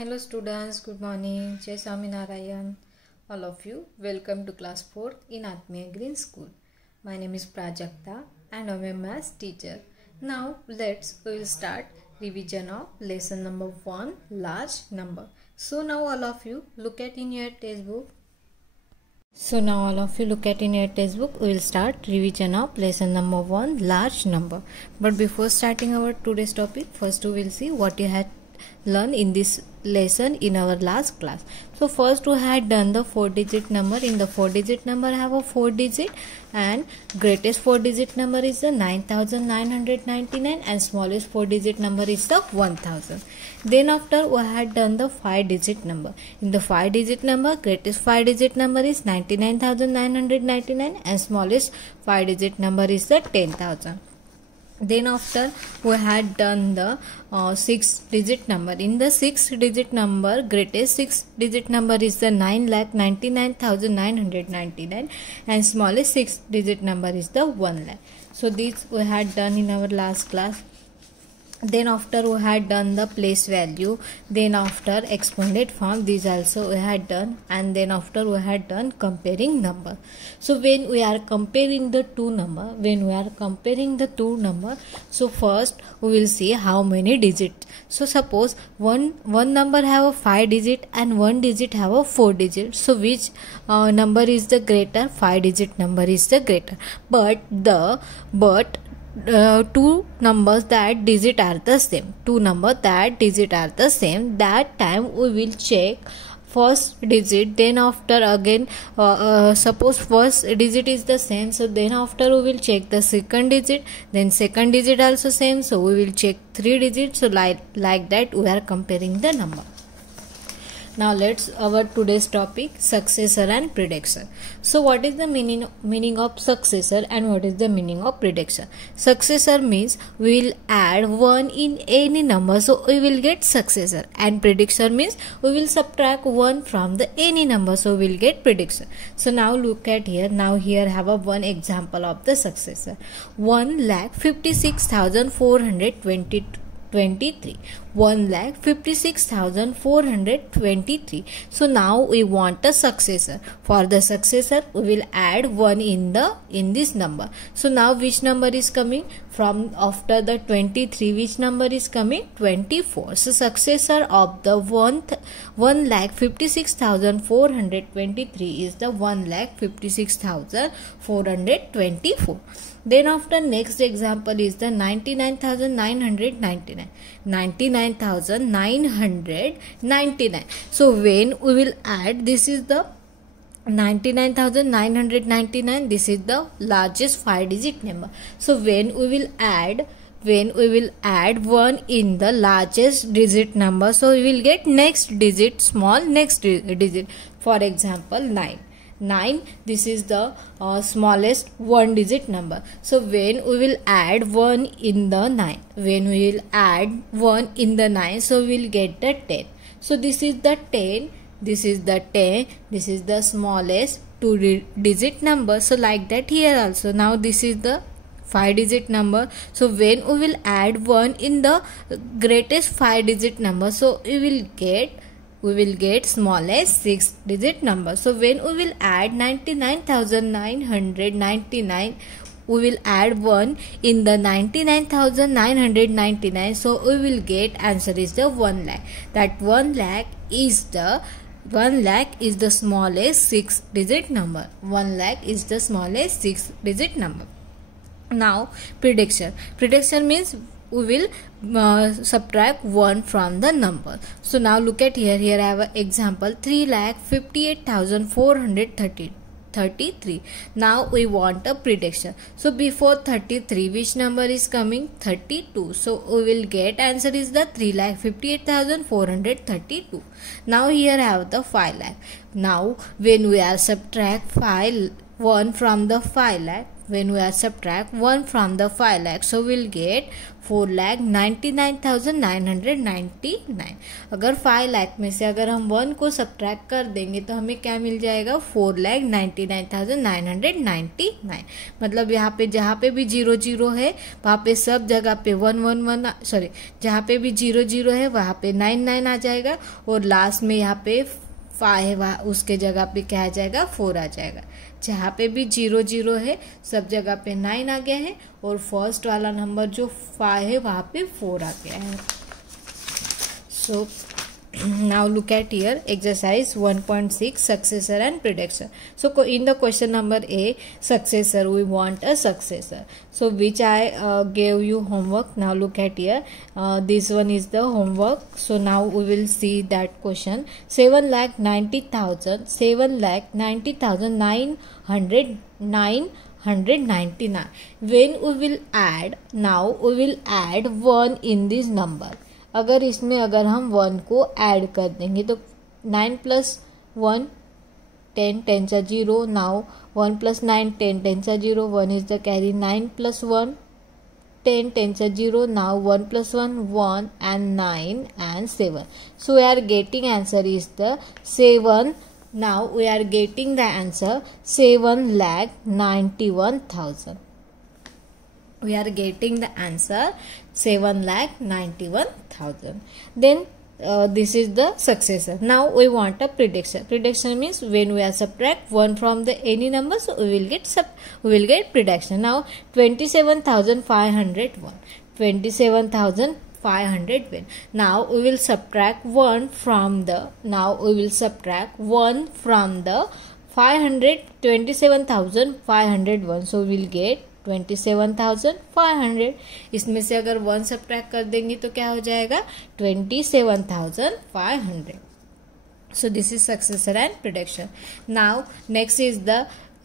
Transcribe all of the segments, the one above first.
Hello students, good morning. Jai Swaminarayan. All of you, welcome to class 4 in Atmiya Green School. My name is Prajakta and I am a maths teacher. Now we will start revision of lesson number 1, large number. So now all of you look at in your textbook. We will start revision of lesson number 1, large number. But before starting our today's topic, first we will see what you had learned in this lesson in our last class. So first we had done the 4-digit number. In the 4-digit number have a 4-digit and greatest 4-digit number is the 9999 and smallest 4-digit number is the 1000. Then after we had done the 5-digit number. In the 5-digit number, greatest 5-digit number is 99,999 and smallest 5-digit number is the 10,000. Then after we had done the 6-digit number. In the 6-digit number, greatest 6-digit number is the 9,99,999 and smallest 6-digit number is the 1 lakh. So this we had done in our last class. Then after we had done the place value, then after exponent form, these also we had done, and then after we had done comparing number. So when we are comparing the two number, so first we will see how many digits. So suppose one number have a 5 digit and one digit have a 4 digit. So which number is the greater? 5-digit number is the greater. But two numbers that digit are the same. That time we will check first digit, then after again suppose first digit is the same, so then after we will check the second digit, then second digit also same, so we will check 3 digits. So like that we are comparing the number. Now let's our today's topic, successor and prediction. So what is the meaning of successor and what is the meaning of prediction? Successor means we will add 1 in any number, so we will get successor, and prediction means we will subtract 1 from the any number, so we will get prediction. So now look at here. Now here have a one example of the successor. 1,56,423. 1,56,423. So now we want a successor. For the successor we will add 1 in this number. So now which number is coming from after the 23? Which number is coming? 24. So successor of the 1,56,423 is the 1,56,424. Then after next example is the 99,999. 99,999. So when we will add, this is the 99,999, this is the largest 5-digit number. So when we will add 1 in the largest digit number, so we will get next digit, small next digit. For example 9, this is the smallest 1-digit number. So when we will add 1 in the 9, so we will get the 10. So this is the 10, this is the smallest 2-digit number. So like that here also. Now this is the 5-digit number. So when we will add 1 in the greatest 5-digit number, so we will get smallest 6-digit number. So when we will add 99,999, we will add 1 in the 99,999, so we will get answer is the 1 lakh. That 1 lakh is the smallest 6-digit number. 1 lakh is the smallest 6-digit number. Now prediction means we will subtract 1 from the number. So now look at here. Here I have an example, 3,58,433. Now we want a prediction. So before 33, which number is coming? 32. So we will get answer is the 3,58,432. Now here I have the 5 lakh. Now when we are subtract 1 from the 5 lakh, when we are subtract 1 from the 5 lakh, so we'll get 4,99,999. अगर 5 लाख में से अगर हम 1 को subtract कर देंगे तो हमें क्या मिल जाएगा, 4,99,999. मतलब यहाँ पे जहाँ पे भी 0 है वहाँ पे सब जगह पे 1 सॉरी जहाँ पे भी 0 है वहाँ पे 99 आ जाएगा, और लास्ट में यहाँ पे 5 है वहाँ उसके जगह पे क्या आ जाएगा, 4 आ जाएगा. जहाँ पे भी 0 है सब जगह पे 9 आ गया है, और फर्स्ट वाला नंबर जो 5 है वहाँ पे 4 आ गया है. सो now look at here exercise 1.6 successor and predecessor. So in the question number A, successor, we want a successor, so which I gave you homework. Now look at here, this one is the homework. So now we will see that question. 7,90,999. When we will add, now we will add 1 in this number. अगर इसमें अगर हम 1 को add कर देंगे तो 9 + 1 10, 10 × 0. Now 1 + 9 10, 10 × 0, 1 is the carry. 9 + 1 10, 10 × 0. Now 1 + 1 1 and 9 and 7. So we are getting answer is the 7. Now we are getting the answer 7,91,000. We are getting the answer 7,91,000. Then this is the successor. Now we want a predecessor. Predecessor means when we are subtract 1 from the any number, so we will get predecessor. Now 27,501. 27,501. Now we will subtract 1 from the. Now we will subtract 1 from the 500. 27,501. So we will get 27,500. इसमें से अगर 1 subtract कर देंगे तो क्या हो जाएगा, 27,500. So this is successor and predecessor. Now next is the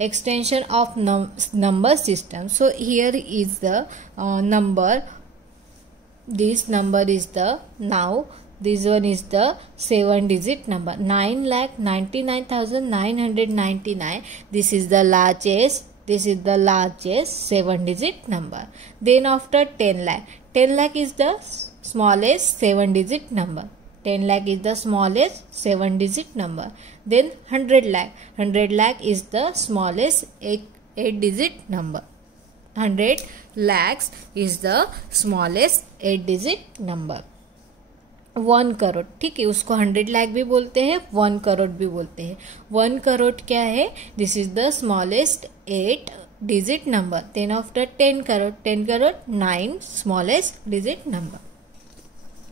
extension of number system. So here is the number. This number is the, now this one is the 7-digit number, 9,99,999. This is the largest. This is the largest 7-digit number. Then after 10 lakh. 10 lakh is the smallest 7-digit number. 10 lakh is the smallest 7-digit number. Then 100 lakh. 100 lakh is the smallest 8-digit number. 100 lakhs is the smallest 8-digit number. 1 crore, ठीक है, उसको 100 लाख भी बोलते हैं, 1 करोड़ भी बोलते हैं. 1 करोड़ क्या है, this is the smallest 8-digit number. Then after 10 crore. 10 crore 9 smallest digit number.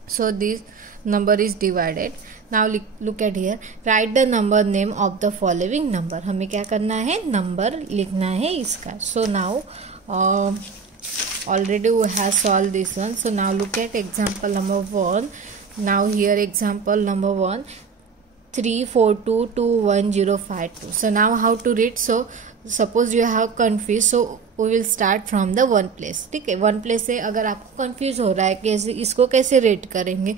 So this number is divided. Now look at here, write the number name of the following number. हमें क्या करना है, नंबर लिखना है इसका. So now already we have solved this one. So now look at example number 1. Now here example number 1, 34221,052. So now how to read? So suppose you have confused, so we will start from the 1 place. ठीक है, 1 place से अगर आपको confuse हो रहा है कि इसको कैसे रेट करेंगे,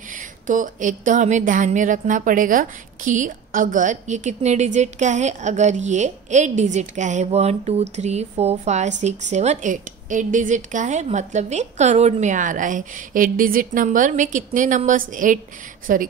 तो एक तो हमें ध्यान में रखना पड़ेगा कि अगर ये कितने डिजिट का है, अगर ये 8 डिजिट का है, 1 2 3 4 5 6 7 8 डिजिट का है, मतलब ये करोड़ में आ रहा है. 8 डिजिट नंबर में कितने नंबर्स,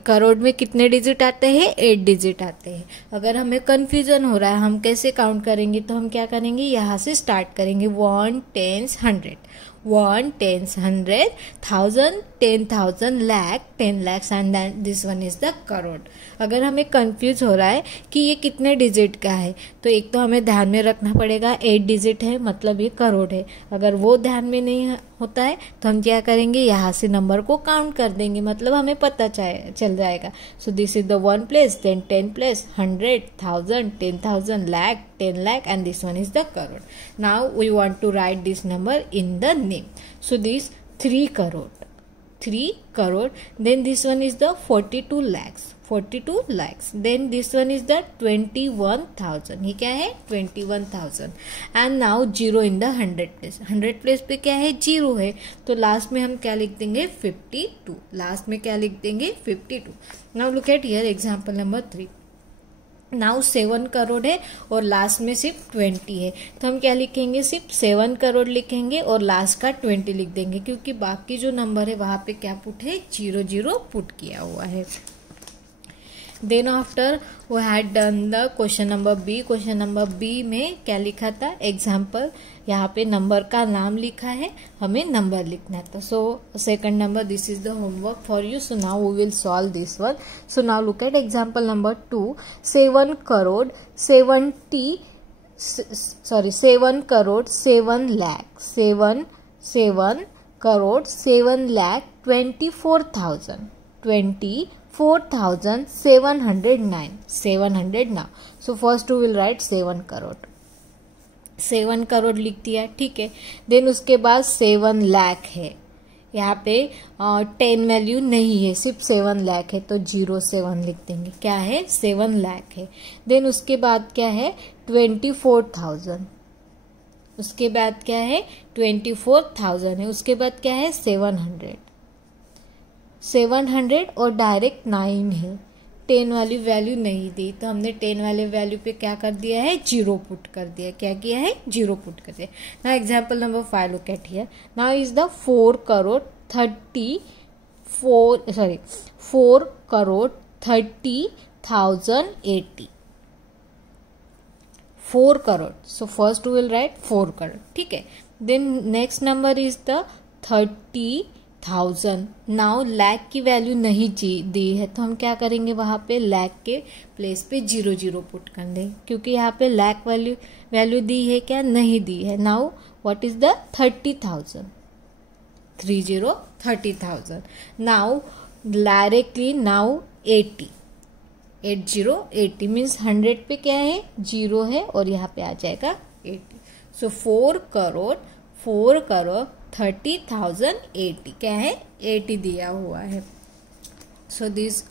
करोड़ में कितने डिजिट आते हैं, 8 डिजिट आते हैं. अगर हमें कंफ्यूजन हो रहा है हम कैसे काउंट करेंगे, तो हम क्या करेंगे, यहाँ से स्टार्ट करेंगे. 1 10 100, 1 10 100, 1000 10,000, lakh 10 lakhs, and then this one is the crore. अगर हमें कंफ्यूज हो रहा है कि ये कितने डिजिट का है, तो एक तो हमें ध्यान में रखना पड़ेगा 8 डिजिट है मतलब ये करोड़ है. अगर वो ध्यान में नहीं होता है तो हम क्या करेंगे, यहाँ से नंबर को काउंट कर देंगे, मतलब हमें पता चल जाएगा. So this is the 1 place, then 10 place, 100, 1000, 10,000, lakh 10 lakh, and this one is the crore. Now we want to write this number in the name. So this 3 crore, 3 crore. Then this one is the 42 lakhs, 42 lakhs. Then this one is the 21,000. ये क्या है, 21,000. And now 0 in the 100 place. 100 place पे क्या है, 0 है, तो last में हम क्या लिख देंगे, 52. लास्ट में क्या लिख देंगे, 52. Now look at here example number 3. Now 7 crore है और लास्ट में सिर्फ 20 है, तो हम क्या लिखेंगे, सिर्फ 7 करोड़ लिखेंगे और लास्ट का 20 लिख देंगे, क्योंकि बाकी जो नंबर है वहां पे क्या पुट है, 00 पुट किया हुआ है। देन आफ्टर वो had done the question number B. Question number B में क्या लिखा था, एग्जाम्पल, यहाँ पे नंबर का नाम लिखा है, हमें नंबर लिखना था। So second number, this is the homework for you. So now we will solve this one. So now look at example number 2। 7 crore 7 crore 7 lakh 7 crore 7 lakh 24,709 700 now. So first we will write 7 crore, 7 crore लिख दिया, ठीक है। देन उसके बाद 7 लाख है, यहाँ पे 10 वैल्यू नहीं है, सिर्फ 7 लाख है, तो 07 लिख देंगे। क्या है, 7 लाख है। देन उसके बाद क्या है, 24,000, उसके बाद क्या है, 24,000 है। उसके बाद क्या है, 700 और डायरेक्ट 9 है, 10 वाली वैल्यू नहीं दी, तो हमने 10 वाले वैल्यू पे क्या कर दिया है, 0 पुट कर दिया। क्या किया है, 0 पुट कर दिया। Now example number 5, look at here. Now is the 4 crore 30,080 4 crore. So first we will write 4 crore, ठीक है। Then next number is the 30,000। Now lakh की वैल्यू नहीं दी है, तो हम क्या करेंगे, वहां पे लैख के प्लेस पे 00 पुट कर देंगे, क्योंकि यहाँ पे लैख वैल्यू दी है क्या, नहीं दी है। Now what is the 30,000, 30,000। Now directly now 80 means 100 पे क्या है, 0 है, और यहाँ पे आ जाएगा 80। सो 4 करोड़ 30,080, क्या है, 80 दिया हुआ है। So this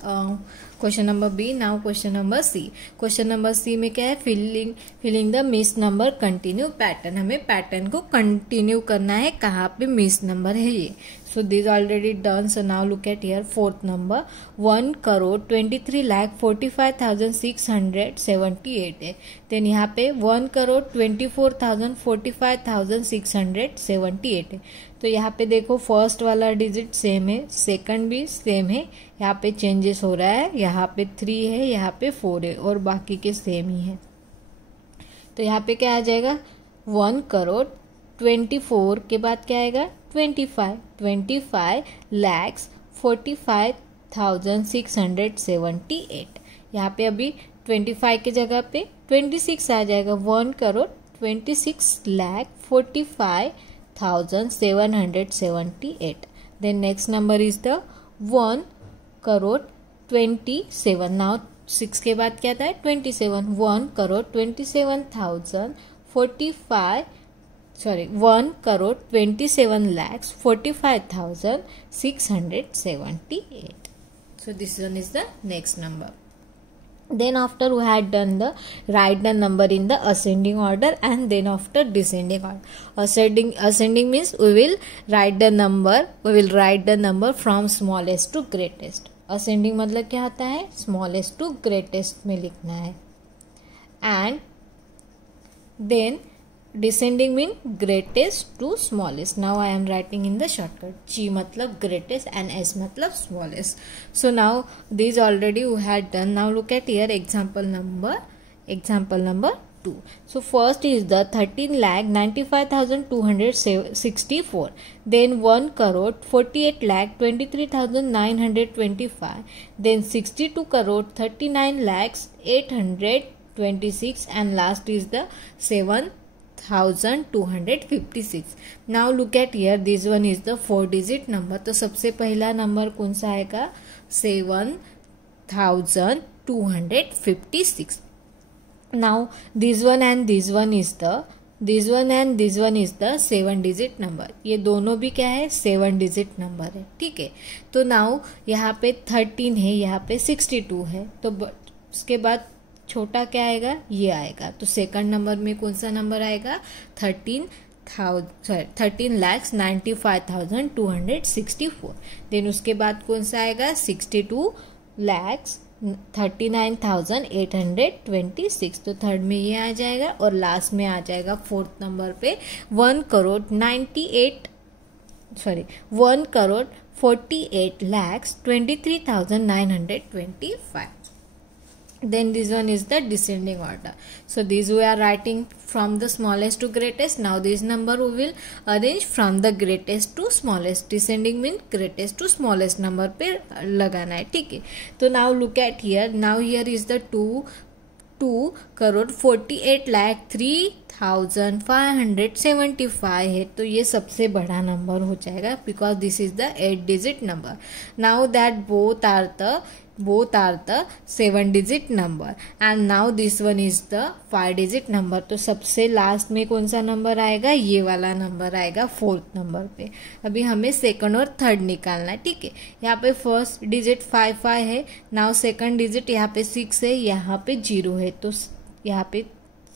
question number B. Now question number C. Question number C में क्या है, filling the miss number continue pattern. हमें पैटर्न को कंटिन्यू करना है, कहाँ पे मिस नंबर है ये। So this already done. So now look at here fourth number. 1 crore 23,45,678 है। देन यहाँ पे 1 करोड़ 24,45,678 है। तो यहाँ पे देखो फर्स्ट वाला डिजिट सेम है, सेकंड भी सेम है, यहाँ पे चेंजेस हो रहा है, यहाँ पे 3 है, यहाँ पे 4 है, और बाकी के सेम ही है। तो यहाँ पे क्या आ जाएगा, 1 करोड़ 24 के बाद क्या आएगा, 25 lakhs 45,678। यहाँ पे अभी 25 के जगह पे 26 आ जाएगा, 1 crore 26,45,778। Then next number is the 1 crore 27। Now 6 के बाद क्या था, 27, 1 crore 1 crore 27 lakhs 45,678. So this one is the next number. Then after we had done the write the number in the ascending order and then after descending order. Ascending means we will write the number from smallest to greatest. Ascending मतलब क्या होता है, smallest to greatest में लिखना है, and then descending mean greatest to smallest. Now I am writing in the shortcut. G मतलब greatest and S मतलब smallest. So now these already we had done. Now look at here example number 2. So first is the 13,95,264. Then 1 crore 48,23,925. Then 62 crore 39,826, and last is the 7,256. Now look at here, this one is the 4-digit number. तो सबसे पहला number कौन सा आएगा, 7,256. Now this one and this one is the 7-digit number. ये दोनों भी क्या है, 7-digit नंबर है, ठीक है। तो नाउ यहाँ पे 13 है, यहाँ पे 62 है, तो उसके बाद छोटा क्या आएगा, ये आएगा। तो सेकंड नंबर में कौन सा नंबर आएगा, 13,95,264। देन उसके बाद कौन सा आएगा, 62,95,264। 39,826। तो थर्ड में ये आ जाएगा और लास्ट में आ जाएगा फोर्थ नंबर पे 1,48,23,925। Then this one is the descending order. So these we are writing from the smallest to greatest. Now this number we will arrange from the greatest to smallest. Descending means greatest to smallest number पे लगाना है, ठीक है। तो now look at here. Now here is the 2,48,03,575 है, तो ये सबसे बड़ा नंबर हो जाएगा because this is the 8 digit number. Now that both are the 7 digit number and now this one is the 5 digit number। तो सबसे लास्ट में कौन सा नंबर आएगा, ये वाला नंबर आएगा फोर्थ नंबर पे। अभी हमें सेकंड और थर्ड निकालना है, ठीक है। यहाँ पे फर्स्ट डिजिट 5 है, नाउ सेकंड डिजिट यहाँ पे 6 है, यहाँ पे 0 है, तो यहाँ पे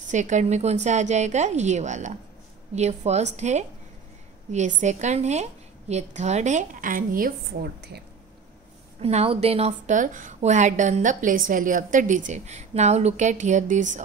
सेकंड में कौन सा आ जाएगा, ये वाला। ये फर्स्ट है, ये सेकंड है, ये थर्ड है एंड ये फोर्थ है। Now then after we had done the place value of the digit. Now look at here, this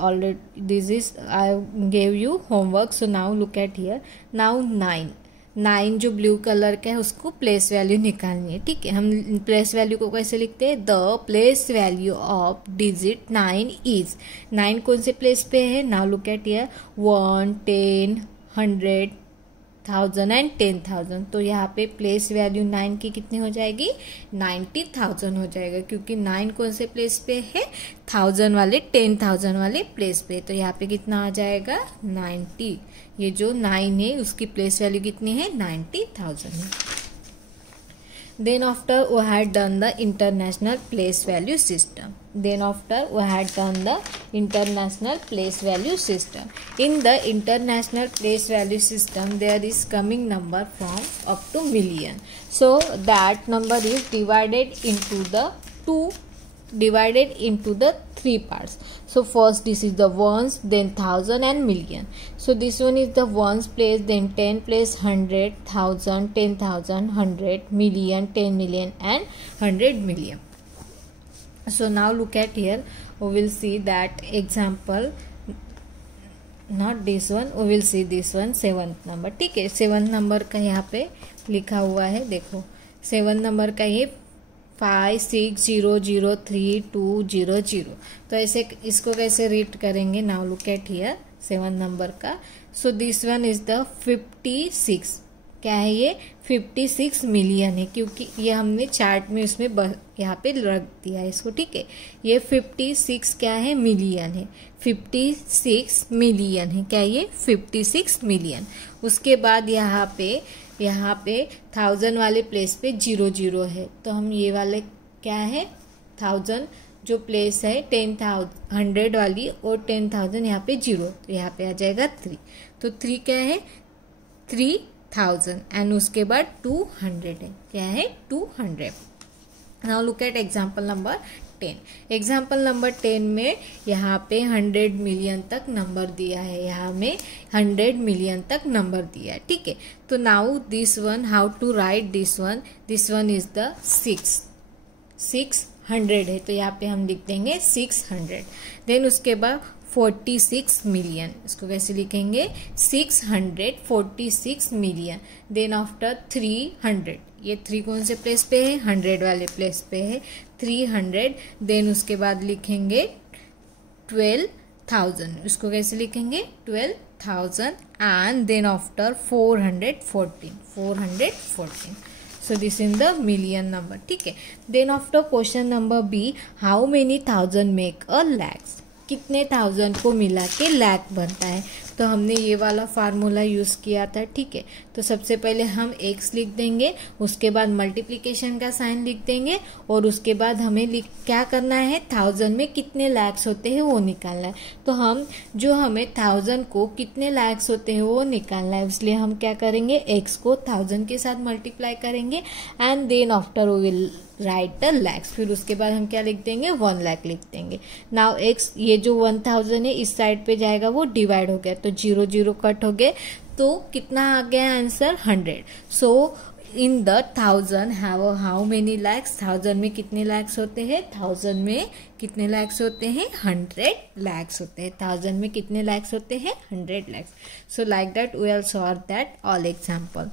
is I gave you homework, so now look at here. Now 9 जो blue colour का है उसको place value निकालनी है, ठीक है। हम place value को कैसे लिखते हैं, the place value of digit 9 is. 9 कौन से प्लेस पे है, now look at here 1, 10, 100, 1000 and 10,000। तो यहाँ पे प्लेस वैल्यू 9 की कितनी हो जाएगी, 90,000 हो जाएगा, क्योंकि 9 कौन से प्लेस पे है, 1000 वाले 10,000 वाले प्लेस पे। तो यहाँ पे कितना आ जाएगा, 90। ये जो 9 है उसकी प्लेस वैल्यू कितनी है, 90,000 है। Then after we had done the international place value system. In the international place value system, there is coming number from up to million. So that number is divided into the 3 parts. So first this is the ones, then thousand and million. So this one is the ones place, then 10 place, 100, 1000, 10,000, 100, million, 10 million and 100 million. So now look at here, we will see that example, not this one, we will see this one, 7th number, ठीक है। 7th number का यहाँ पे लिखा हुआ है, देखो 7 number का ये 56003,200। तो ऐसे इसको कैसे रीड करेंगे, now look at here 7 number का। So this one is the 56, क्या है ये, 56 मिलियन है, क्योंकि ये हमने चार्ट में उसमें यहाँ पे रख दिया है इसको, ठीक है। ये 56 क्या है, मिलियन है, 56 मिलियन है, क्या ये 56 मिलियन। उसके बाद यहाँ पे 1000 वाले प्लेस पे 00 है, तो हम ये वाले क्या है, 1000 जो प्लेस है 100 वाली और 10,000 यहाँ पे 0, तो यहाँ पे आ जाएगा 3। तो 3 क्या है, 3000 एंड उसके बाद 200 है, क्या है 200। Now look at example number 10। Example number 10 में यहाँ पे 100 मिलियन तक नंबर दिया है, यहाँ में 100 मिलियन तक नंबर दिया है, ठीक है। तो now this one, how to write this one is the 600 है, तो यहाँ पे हम लिख देंगे 600। देन उसके बाद 46 मिलियन, इसको कैसे लिखेंगे, 646 मिलियन। देन आफ्टर 300, ये 3 कौन से प्लेस पे है, 100 वाले प्लेस पे है, 300। देन उसके बाद लिखेंगे 12,000, इसको कैसे लिखेंगे, 12,000 and then after 414। So this in the million number, ठीक है। Then after question number B, how many thousand make a lakhs, कितने थाउजेंड को मिला के लैक बनता है। तो हमने ये वाला फार्मूला यूज किया था, ठीक है। तो सबसे पहले हम x लिख देंगे, उसके बाद मल्टीप्लिकेशन का साइन लिख देंगे और उसके बाद हमें क्या करना है, 1000 में कितने लैक्स होते हैं वो निकालना है। तो हमें 1000 को कितने लैक्स होते हैं वो निकालना है, इसलिए हम क्या करेंगे, x को 1000 के साथ मल्टीप्लाई करेंगे and then after we will write the lakhs. फिर उसके बाद हम क्या लिख देंगे, 1 लाख लिख देंगे। नाउ x, ये जो 1000 है इस साइड पे जाएगा, वो डिवाइड हो गया, तो 0 0 कट हो गए, तो कितना आ गया answer, 100। So in the 1000 have how many lakhs, 1000 में कितने लैक्स होते हैं, 1000 में कितने लैक्स होते हैं, 100 लैक्स होते हैं, 1000 में कितने लैक्स होते हैं, 100 lakhs. So like that we are solve that all example.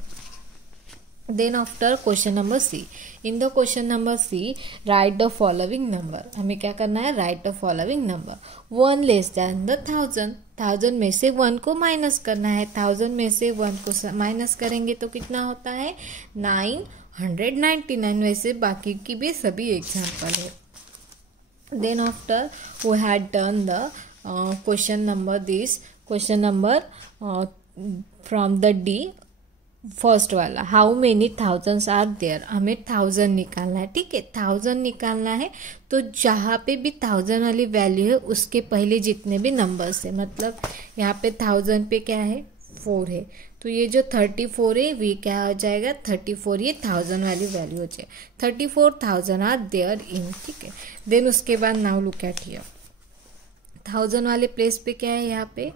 Then after question number C. In the question number C, write the following number. हमें क्या करना है, write the following number. 1 less than the 1000. 1000 में से 1 को माइनस करना है. 1000 में से 1 को माइनस करेंगे तो कितना होता है, 999. वैसे बाकी की भी सभी एग्जाम्पल है. Then after we had done the question number this. Question number from the D. First वाला, how many thousands are there. हमें 1000 निकालना है. ठीक है, 1000 निकालना है तो जहाँ पे भी 1000 वाली वैल्यू है उसके पहले जितने भी नंबर्स है, मतलब यहाँ पे 1000 पे क्या है, 4 है, तो ये जो 34 है वी क्या हो जाएगा, 34, ये 1000 वाली वैल्यू हो जाए. 34,000 आर देयर इन. ठीक है. देन उसके बाद नाउ लुक एट हियर, 1000 वाले प्लेस पे क्या है, यहाँ पे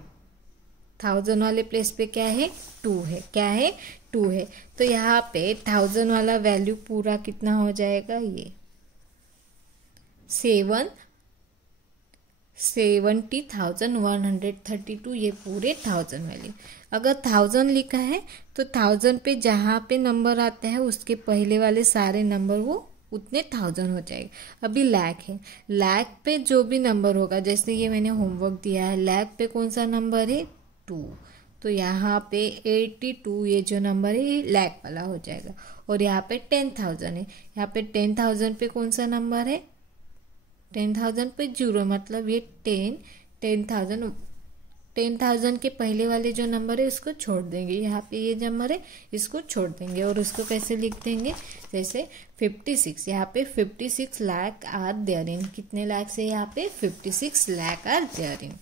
1000 वाले प्लेस पे क्या है, 2 है. क्या है, 2 है. तो यहाँ पे 1000 वाला वैल्यू पूरा कितना हो जाएगा, ये 70,132, ये पूरे 1000 वाले. अगर 1000 लिखा है तो 1000 पे जहाँ पे नंबर आता है उसके पहले वाले सारे नंबर वो उतने 1000 हो जाएगा. अभी लैक है, लैक पे जो भी नंबर होगा, जैसे ये मैंने होमवर्क दिया है, लैक पे कौन सा नंबर है, 2, तो यहाँ पे 82 ये जो नंबर है ये लैक वाला हो जाएगा. और यहाँ पे 10,000 है, यहाँ पे 10,000 पे कौन सा नंबर है, 10,000 पे 0, मतलब ये 10,000 के पहले वाले जो नंबर है इसको छोड़ देंगे. यहाँ पे ये नंबर है इसको छोड़ देंगे और उसको कैसे लिख देंगे, जैसे 56. यहाँ पे 56 लाख आर देयर इन. कितने लाख से यहाँ पे 56 lakh are there in.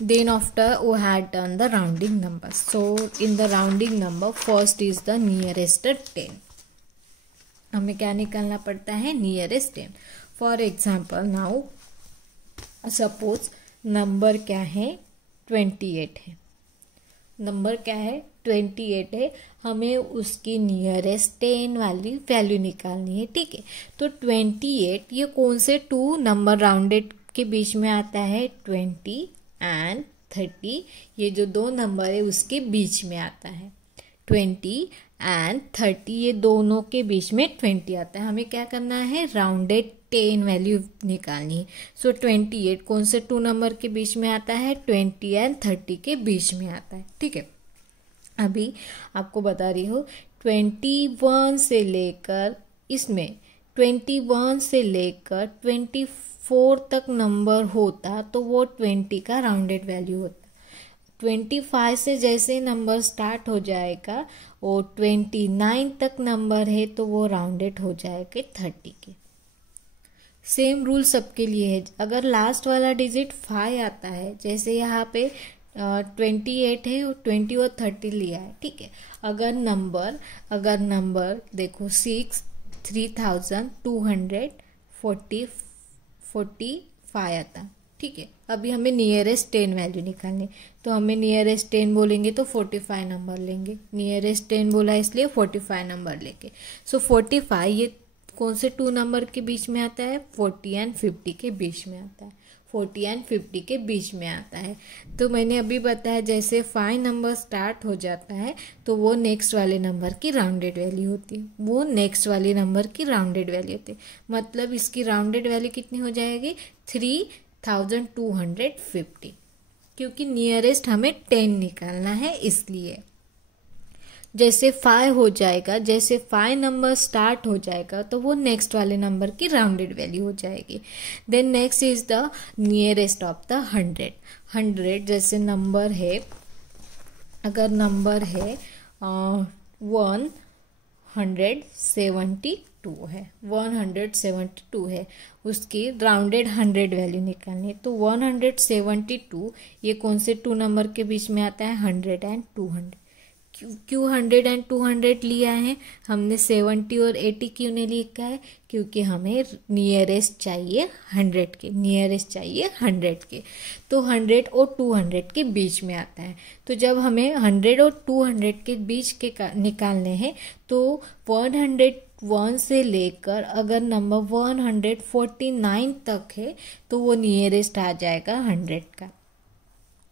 Then after we had done the rounding numbers. So in the rounding number first is the nearest 10. हमें क्या निकालना पड़ता है, nearest 10. For example now suppose number क्या है, 28 है. नंबर क्या है, 28 है. हमें उसकी नियरेस्ट 10 वाली वैल्यू निकालनी है. ठीक है. तो 28 ये कौन से 2 नंबर राउंडेड के बीच में आता है, 20 एंड 30. ये जो 2 नंबर है उसके बीच में आता है. 20 एंड 30 ये दोनों के बीच में 20 आता है. हमें क्या करना है, राउंडेड 10 वैल्यू निकालनी है. सो 28 कौन से 2 नंबर के बीच में आता है, 20 एंड 30 के बीच में आता है. ठीक है. अभी आपको बता रही हूँ 21 से लेकर इसमें 21 से लेकर 24 तक नंबर होता तो वो 20 का राउंडेड वैल्यू होता. 25 से जैसे नंबर स्टार्ट हो जाएगा वो 29 तक नंबर है तो वो राउंडेड हो जाएगा 30 के. सेम रूल सबके लिए है. अगर लास्ट वाला डिजिट 5 आता है, जैसे यहाँ पे 28 है, 20 और 30 लिया है. ठीक है. अगर नंबर देखो 3,245 आता. ठीक है. अभी हमें नियरेस्ट 10 वैल्यू निकालनी, तो हमें नियरेस्ट 10 बोलेंगे तो 45 नंबर लेंगे. नियरेस्ट 10 बोला इसलिए 45 नंबर लेंगे. सो 45 ये कौन से 2 नंबर के बीच में आता है, 40 एंड 50 के बीच में आता है. 40 एंड 50 के बीच में आता है. तो मैंने अभी बताया जैसे 5 नंबर स्टार्ट हो जाता है तो वो नेक्स्ट वाले नंबर की राउंडेड वैल्यू होती है. वो नेक्स्ट वाले नंबर की राउंडेड वैल्यू होती है. मतलब इसकी राउंडेड वैल्यू कितनी हो जाएगी, 3,250, क्योंकि नियरेस्ट हमें 10 निकालना है. इसलिए जैसे 5 हो जाएगा, जैसे 5 नंबर स्टार्ट हो जाएगा तो वो नेक्स्ट वाले नंबर की राउंडेड वैल्यू हो जाएगी. Then next is the nearest of the 100. 100 जैसे नंबर है, अगर नंबर है 172 है, 172 है, उसकी राउंडेड 100 वैल्यू निकालनी है. तो 172 ये कौन से 2 नंबर के बीच में आता है, 100 एंड 200. क्यों 100 एंड 200 लिया है हमने, 70 और 80 क्यों नहीं लिखा है, क्योंकि हमें नियरेस्ट चाहिए 100 के, नियरेस्ट चाहिए 100 के, तो 100 और 200 के बीच में आता है। तो जब हमें 100 और 200 के बीच के निकालने हैं तो 101 से लेकर अगर नंबर 149 तक है तो वो नियरेस्ट आ जाएगा 100 का।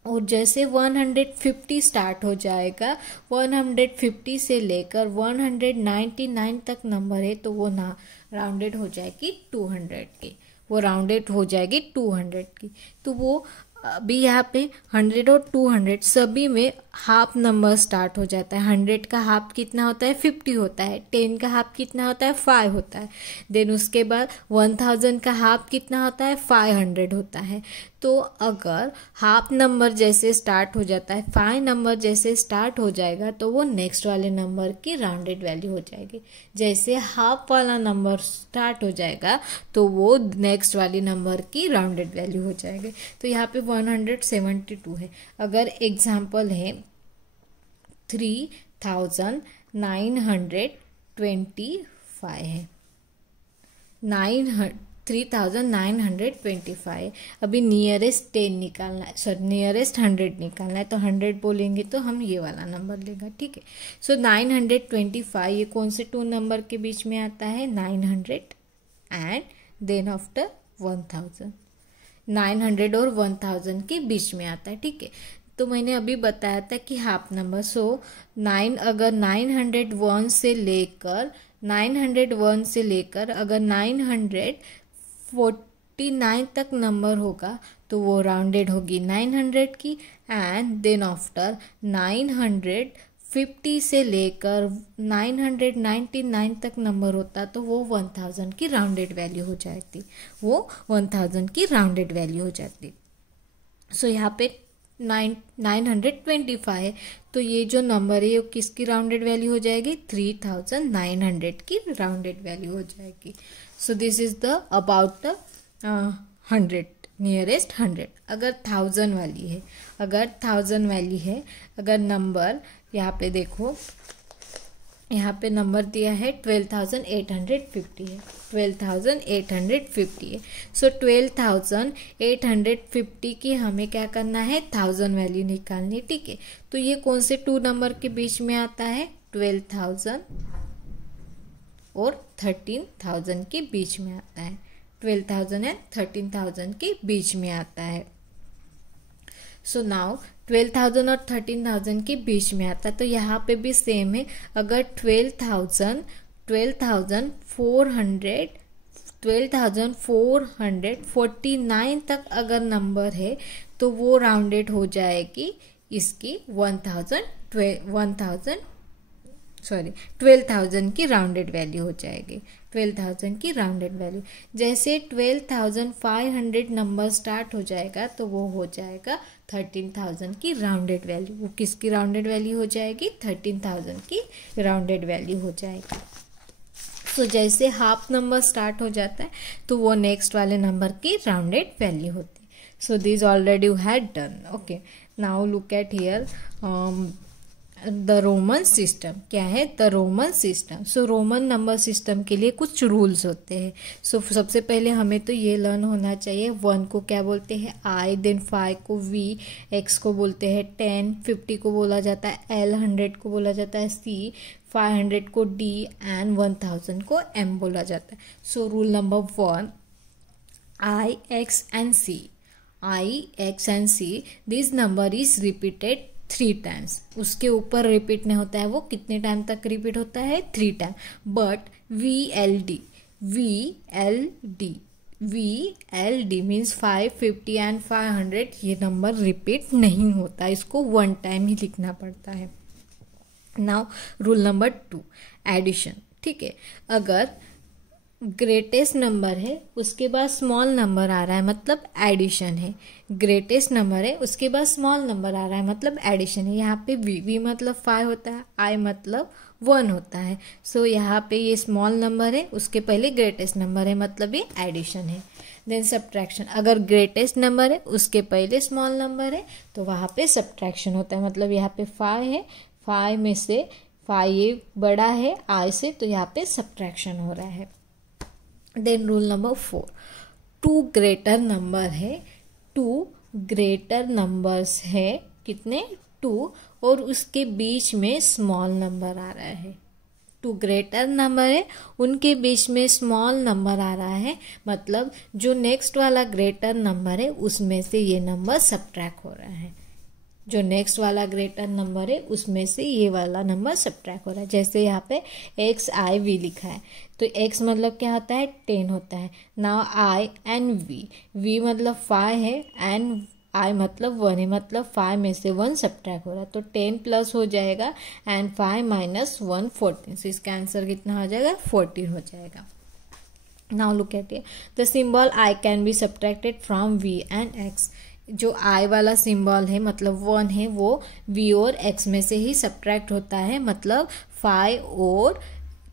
और जैसे 150 स्टार्ट हो जाएगा, 150 से लेकर 199 तक नंबर है तो वो ना राउंडेड हो जाएगी 200 की, वो राउंडेड हो जाएगी 200 की। तो वो अभी यहाँ पे 100 और 200 सभी में हाफ नंबर स्टार्ट हो जाता है। 100 का हाफ कितना होता है, 50 होता है। 10 का हाफ कितना होता है, 5 होता है। देन उसके बाद 1000 का हाफ कितना होता है, 500 होता है। तो अगर हाफ नंबर जैसे स्टार्ट हो जाता है, 5 नंबर जैसे स्टार्ट हो जाएगा तो वो नेक्स्ट वाले नंबर की राउंडेड वैल्यू हो जाएगी। जैसे हाफ वाला नंबर स्टार्ट हो जाएगा तो वो नेक्स्ट वाली नंबर की राउंडेड वैल्यू हो जाएगी। तो यहाँ पे 172 है। अगर एग्जाम्पल है 3925 है, 3925। अभी नियरेस्ट 10 निकालना है, सॉरी नियरेस्ट 100 निकालना है, तो 100 बोलेंगे तो हम ये वाला नंबर लेगा, ठीक है। सो 925 ये कौन से 2 नंबर के बीच में आता है, 900 एंड देन आफ्टर 1000, 900 और 1000 के बीच में आता है, ठीक है। तो मैंने अभी बताया था कि हाफ नंबर, सो 9 अगर 901 से लेकर 901 से लेकर अगर 949 तक नंबर होगा तो वो राउंडेड होगी 900 की। एंड देन आफ्टर 950 से लेकर 999 तक नंबर होता तो वो 1000 की राउंडेड वैल्यू हो जाती, वो 1000 की राउंडेड वैल्यू हो जाती। सो यहाँ पे 925 है, तो ये जो नंबर है वो किसकी राउंडेड वैल्यू हो जाएगी, 3900 की राउंडेड वैल्यू हो जाएगी। सो this is the about the 100 nearest 100। अगर 1000 वाली है, अगर 1000 वाली है, अगर नंबर यहाँ पे देखो, यहाँ पे नंबर दिया है 12,850 है, 12,850 है। सो 12,850 की हमें क्या करना है, 1000 वैल्यू निकालनी, ठीक है। तो ये कौन से 2 नंबर के बीच में आता है, 12,000 और 13,000 के बीच में आता है, 12,000 एंड 13,000 के बीच में आता है। सो नाउ 12,000 और 13,000 के बीच में आता है, तो यहाँ पे भी सेम है। अगर 12,449 तक अगर नंबर है तो वो राउंडेड हो जाएगी इसकी 12,000 की राउंडेड वैल्यू हो जाएगी, 12,000 की राउंडेड वैल्यू। जैसे 12,500 नंबर स्टार्ट हो जाएगा तो वो हो जाएगा 13,000 की राउंडेड वैल्यू। वो किसकी राउंडेड वैल्यू हो जाएगी, 13,000 की राउंडेड वैल्यू हो जाएगी। तो जैसे हाफ नंबर स्टार्ट हो जाता है तो वो नेक्स्ट वाले नंबर की राउंडेड वैल्यू होती है। So this already you had done, okay. Now look at here the Roman system. क्या है, the Roman system. So Roman number system के लिए कुछ रूल्स होते हैं। सो सबसे पहले हमें तो ये लर्न होना चाहिए, 1 को क्या बोलते हैं, आई, देन 5 को वी, एक्स को बोलते हैं 10, 50 को बोला जाता है एल, 100 को बोला जाता है सी, 500 को डी एंड 1000 को एम बोला जाता है। So rule number 1, I, X and C, I, X and C, this number is repeated 3 times. उसके ऊपर रिपीट नहीं होता है, वो कितने टाइम तक रिपीट होता है, 3 time. But VLD means 5, 50 and 500 ये नंबर रिपीट नहीं होता, इसको 1 टाइम ही लिखना पड़ता है। नाउ रूल नंबर 2, एडिशन, ठीक है। अगर ग्रेटेस्ट नंबर है उसके बाद स्मॉल नंबर आ रहा है मतलब एडिशन है, ग्रेटेस्ट नंबर है उसके बाद स्मॉल नंबर आ रहा है मतलब एडिशन है। यहाँ पे वी मतलब 5 होता है, आई मतलब 1 होता है। सो यहाँ पे ये स्मॉल नंबर है, उसके पहले ग्रेटेस्ट नंबर है मतलब ये एडिशन है। देन सब्ट्रैक्शन, अगर ग्रेटेस्ट नंबर है उसके पहले स्मॉल नंबर है तो वहाँ पे सब्ट्रैक्शन होता है, मतलब यहाँ पे 5 है, 5 में से 5 ये बड़ा है I से, तो यहाँ पे सब्ट्रैक्शन हो रहा है। Then rule number 4, 2 greater number है, 2 ग्रेटर नंबर्स है, कितने 2, और उसके बीच में स्मॉल नंबर आ रहा है। 2 ग्रेटर नंबर है, उनके बीच में स्मॉल नंबर आ रहा है, मतलब जो नेक्स्ट वाला ग्रेटर नंबर है उसमें से ये नंबर सब्ट्रैक्ट हो रहा है। जो नेक्स्ट वाला ग्रेटर नंबर है उसमें से ये वाला नंबर सब्ट्रैक्ट हो रहा है। जैसे यहाँ पे XIV लिखा है, तो X मतलब क्या होता है 10 होता है। नाउ I एंड V मतलब 5 है एंड I मतलब 1 है, मतलब 5 में से 1 सब्ट्रैक्ट हो रहा है, तो 10 प्लस हो जाएगा एंड 5 माइनस 1 14। सो इसका आंसर कितना हो जाएगा 14 हो जाएगा। Now look at it, the symbol I can be subtracted from V and X। जो I वाला सिंबल है मतलब 1 है, वो V और X में से ही सब्ट्रैक्ट होता है, मतलब 5 और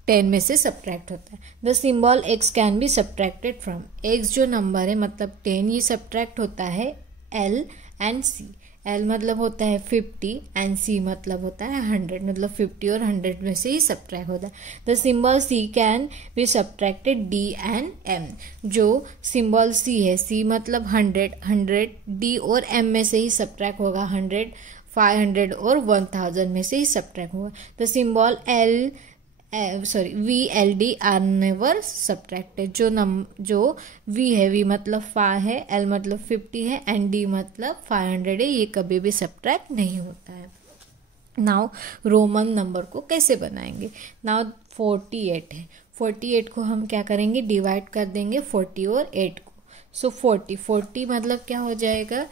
10 में से सब्ट्रैक्ट होता है। The symbol X can be subtracted from, X जो नंबर है मतलब 10, ये सब्ट्रैक्ट होता है L एंड C। L मतलब होता है 50 एंड C मतलब होता है 100, मतलब 50 और 100 में से ही सब्ट्रैक्ट होता है। The symbol C can be subtracted D and M। जो सिंबल C है, C मतलब 100 D और M में से ही सब्ट्रैक्ट होगा, 100 500 और 1000 में से ही सब्ट्रैक्ट होगा। The symbol VLD are never subtracted. जो V है, V मतलब 5 है, L मतलब 50 है एंड D मतलब 500 है, ये कभी भी सब्ट्रैक्ट नहीं होता है। नाउ रोमन नंबर को कैसे बनाएंगे। नाउ 48 है, 48 को हम क्या करेंगे, डिवाइड कर देंगे 40 और 8 को। सो 40 मतलब क्या हो जाएगा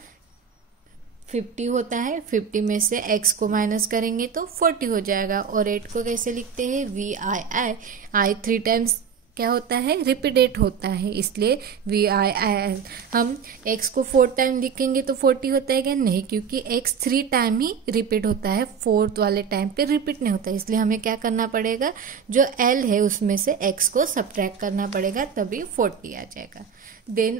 50 होता है, 50 में से x को माइनस करेंगे तो 40 हो जाएगा। और 8 को कैसे लिखते हैं, VII 3 टाइम्स क्या होता है, रिपीटेड होता है, इसलिए VII। हम x को 4 टाइम लिखेंगे तो 40 होता है क्या, नहीं, क्योंकि x 3 टाइम ही रिपीट होता है, 4th वाले टाइम पे रिपीट नहीं होता है, इसलिए हमें क्या करना पड़ेगा, जो L है उसमें से x को सब्ट्रैक्ट करना पड़ेगा, तभी 40 आ जाएगा। देन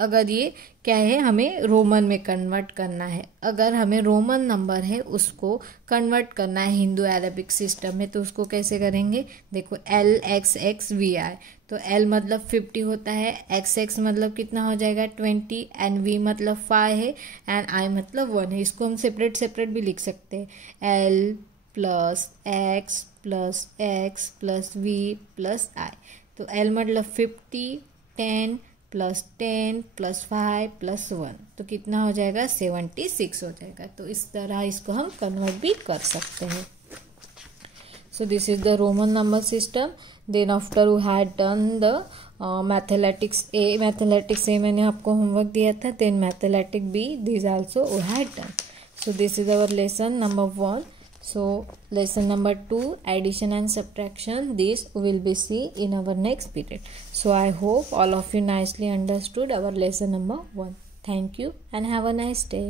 अगर ये क्या है, हमें रोमन में कन्वर्ट करना है। अगर हमें रोमन नंबर है उसको कन्वर्ट करना है हिंदू अरेबिक सिस्टम में, तो उसको कैसे करेंगे, देखो LXXVI, तो L मतलब 50 होता है, XX मतलब कितना हो जाएगा 20 एंड V मतलब 5 है एंड I मतलब 1 है। इसको हम सेपरेट भी लिख सकते हैं, L plus X plus X plus V plus I। तो L मतलब 50, 10 प्लस 10 प्लस 5 प्लस 1, तो कितना हो जाएगा 76 हो जाएगा। तो इस तरह इसको हम कन्वर्ट भी कर सकते हैं। So this is the Roman number system. Then after we had done the mathematics A मैंने आपको होमवर्क दिया था, then mathematics B this also we had done. So this is our lesson number 1. So lesson number 2, addition and subtraction, this will be see in our next period. So I hope all of you nicely understood our lesson number 1. Thank you and have a nice day.